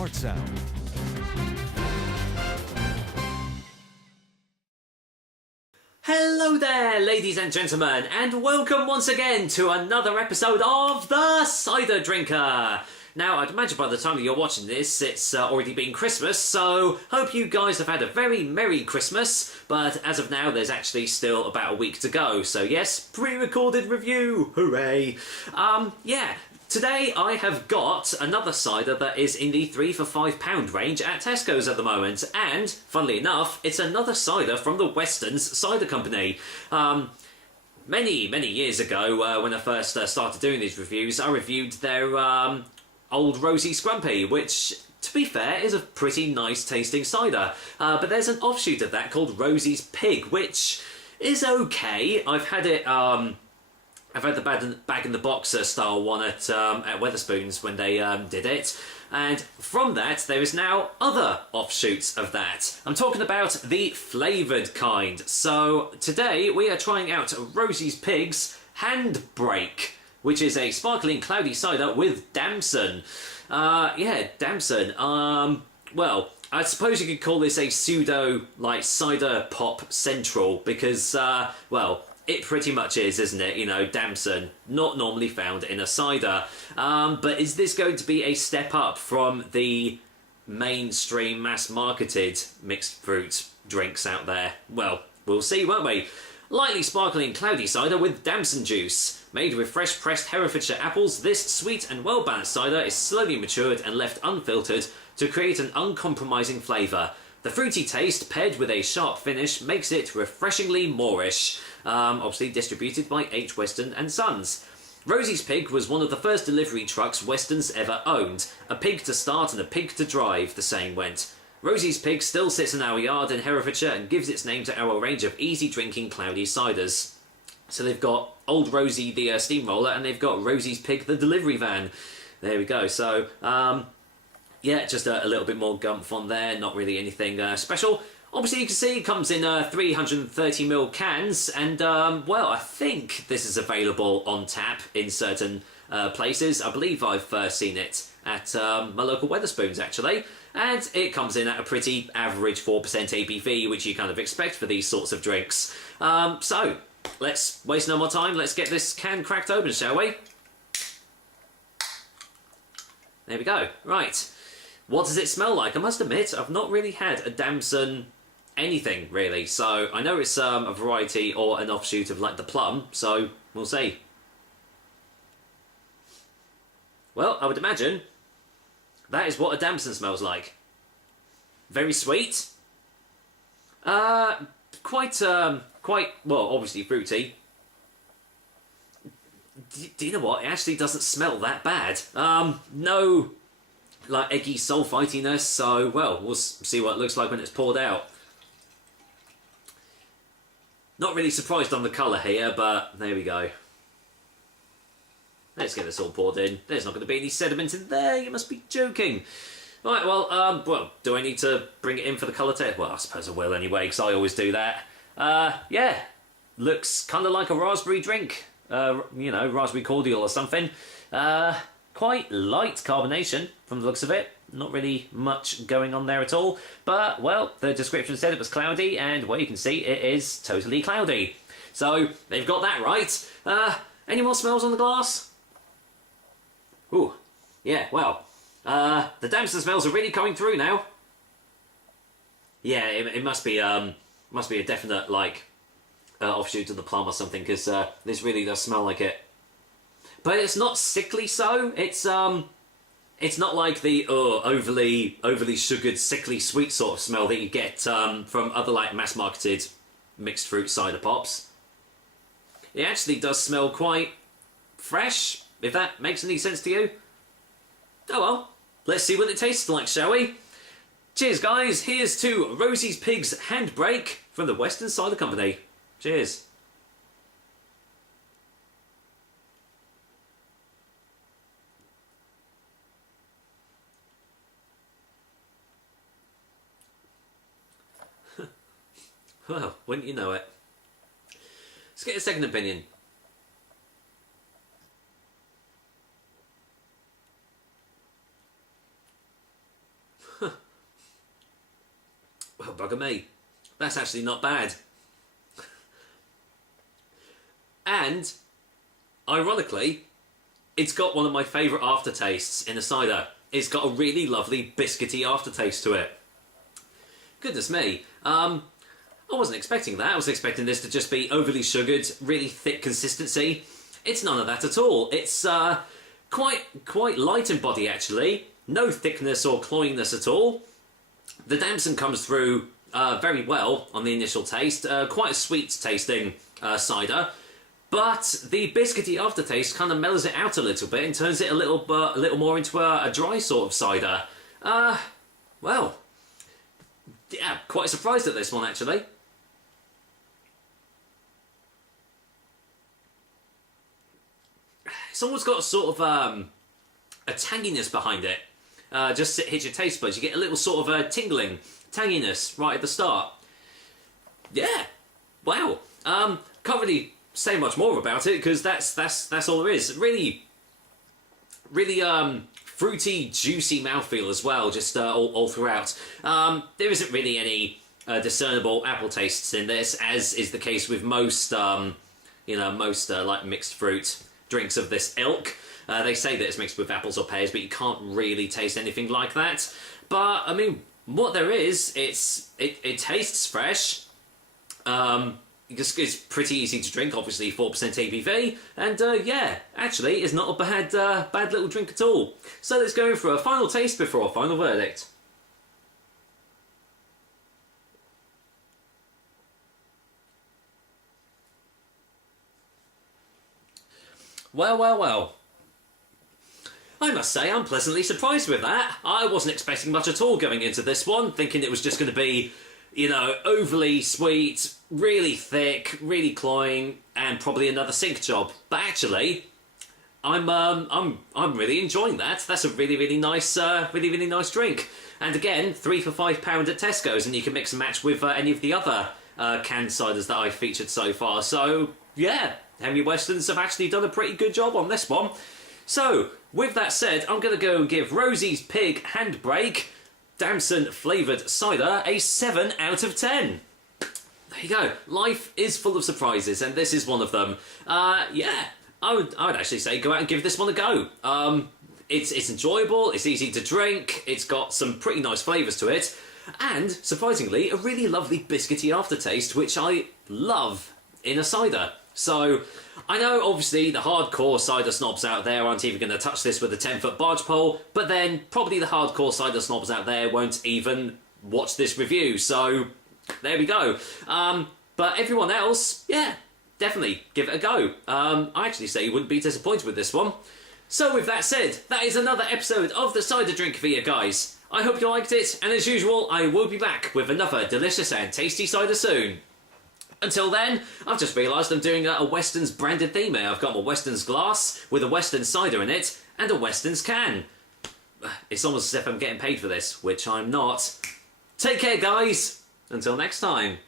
Smart Sound. Hello there, ladies and gentlemen, and welcome once again to another episode of The Cider Drinker. Now, I'd imagine by the time that you're watching this, it's already been Christmas, so hope you guys have had a very Merry Christmas, but as of now, there's actually still about a week to go, so yes, pre-recorded review, hooray! Yeah. Today I have got another cider that is in the £3 for £5 range at Tesco's at the moment, and, funnily enough, it's another cider from the Westons Cider Company. Many years ago, when I first started doing these reviews, I reviewed their old Rosie Scrumpy, which, to be fair, is a pretty nice tasting cider. But there's an offshoot of that called Rosie's Pig, which is okay. I've had it... I've had the bag-in-the-box style one at Wetherspoons when they did it, and from that there is now other offshoots of that. I'm talking about the flavoured kind. So today we are trying out Rosie's Pig's Handbrake, which is a sparkling cloudy cider with damson. Yeah, damson. Well, I suppose you could call this a pseudo, cider pop central, because, well, it pretty much is, isn't it? You know, damson, not normally found in a cider. But is this going to be a step up from the mainstream mass-marketed mixed fruit drinks out there? Well, we'll see, won't we? Lightly sparkling cloudy cider with damson juice. Made with fresh pressed Herefordshire apples, this sweet and well-balanced cider is slowly matured and left unfiltered to create an uncompromising flavour. The fruity taste, paired with a sharp finish, makes it refreshingly moreish. Obviously distributed by H. Weston and Sons. Rosie's Pig was one of the first delivery trucks Weston's ever owned. A pig to start and a pig to drive, the saying went. Rosie's Pig still sits in our yard in Herefordshire and gives its name to our range of easy-drinking cloudy ciders. So they've got Old Rosie the steamroller, and they've got Rosie's Pig the delivery van. There we go. So, yeah, just a little bit more gumph on there, not really anything special. Obviously, you can see it comes in 330ml cans, and, well, I think this is available on tap in certain places. I believe I've seen it at my local Wetherspoons, actually, and it comes in at a pretty average 4% ABV, which you kind of expect for these sorts of drinks. So, let's waste no more time, let's get this can cracked open, shall we? There we go. Right. What does it smell like? I must admit, I've not really had a damson anything, really. So, I know it's a variety or an offshoot of, the plum, so we'll see. Well, I would imagine that is what a damson smells like. Very sweet. Quite, well, obviously fruity. Do you know what? It actually doesn't smell that bad. No... eggy sulfitiness, so, well, we'll see what it looks like when it's poured out. Not really surprised on the colour here, but there we go. Let's get this all poured in. There's not going to be any sediment in there, you must be joking. Right, well, do I need to bring it in for the colour test? Well, I suppose I will anyway, because I always do that. Yeah, looks kind of like a raspberry drink. You know, raspberry cordial or something. Quite light carbonation from the looks of it. Not really much going on there at all. But, well, the description said it was cloudy, and, well, you can see it is totally cloudy. So, they've got that right. Any more smells on the glass? Ooh, yeah, well, the damson smells are really coming through now. Yeah, it must be a definite, offshoot of the plum or something, because this really does smell like it. But it's not sickly so. It's not like the overly sugared, sickly sweet sort of smell that you get from other mass-marketed mixed fruit cider pops. It actually does smell quite fresh, if that makes any sense to you. Oh well, let's see what it tastes like, shall we? Cheers, guys. Here's to Rosie's Pig's Handbrake from the Western Cider Company. Cheers. Well, wouldn't you know it? Let's get a second opinion. Oh, bugger me. That's actually not bad. And, ironically, it's got one of my favourite aftertastes in a cider. It's got a really lovely biscuity aftertaste to it. Goodness me. I wasn't expecting that. I was expecting this to just be overly sugared, really thick consistency. It's none of that at all. It's quite light in body, actually. No thickness or cloyiness at all. The damson comes through very well on the initial taste. Quite a sweet tasting cider. But the biscuity aftertaste kind of mellows it out a little bit and turns it a little more into a dry sort of cider. Well, yeah, quite surprised at this one, actually. It's almost got a sort of a tanginess behind it. Just hits your taste buds. You get a little sort of tingling, tanginess right at the start. Yeah, wow. Can't really say much more about it because that's all there is. Really fruity, juicy mouthfeel as well, just all throughout. There isn't really any discernible apple tastes in this, as is the case with most like mixed fruit drinks of this ilk. They say that it's mixed with apples or pears, but you can't really taste anything like that. But I mean, what there is, it tastes fresh. It's pretty easy to drink, obviously 4% ABV, and yeah, actually, it's not a bad little drink at all. So let's go in for a final taste before our final verdict. Well. I must say, I'm pleasantly surprised with that. I wasn't expecting much at all going into this one, thinking it was just going to be, overly sweet, really thick, really cloying, and probably another sink job. But actually, I'm really enjoying that. That's a really nice nice drink. And again, 3 for £5 at Tesco's, and you can mix and match with any of the other canned ciders that I've featured so far. So yeah, Henry Westons have actually done a pretty good job on this one. So with that said, I'm going to go and give Rosie's Pig Handbrake damson flavoured cider a 7 out of 10. There you go. Life is full of surprises, and this is one of them. Yeah, I would actually say go out and give this one a go. It's enjoyable, it's easy to drink, it's got some pretty nice flavours to it, and, surprisingly, a really lovely biscuity aftertaste, which I love in a cider. So, I know, obviously, the hardcore cider snobs out there aren't even going to touch this with a 10-foot barge pole, but then probably the hardcore cider snobs out there won't even watch this review, so there we go. But everyone else, yeah, definitely give it a go. I actually say you wouldn't be disappointed with this one. So with that said, that is another episode of the Cider Drink for you guys. I hope you liked it, and as usual, I will be back with another delicious and tasty cider soon. Until then, I've just realised I'm doing a Westons branded theme here. I've got my Westons glass with a Westons cider in it and a Westons can. It's almost as if I'm getting paid for this, which I'm not. Take care, guys. Until next time.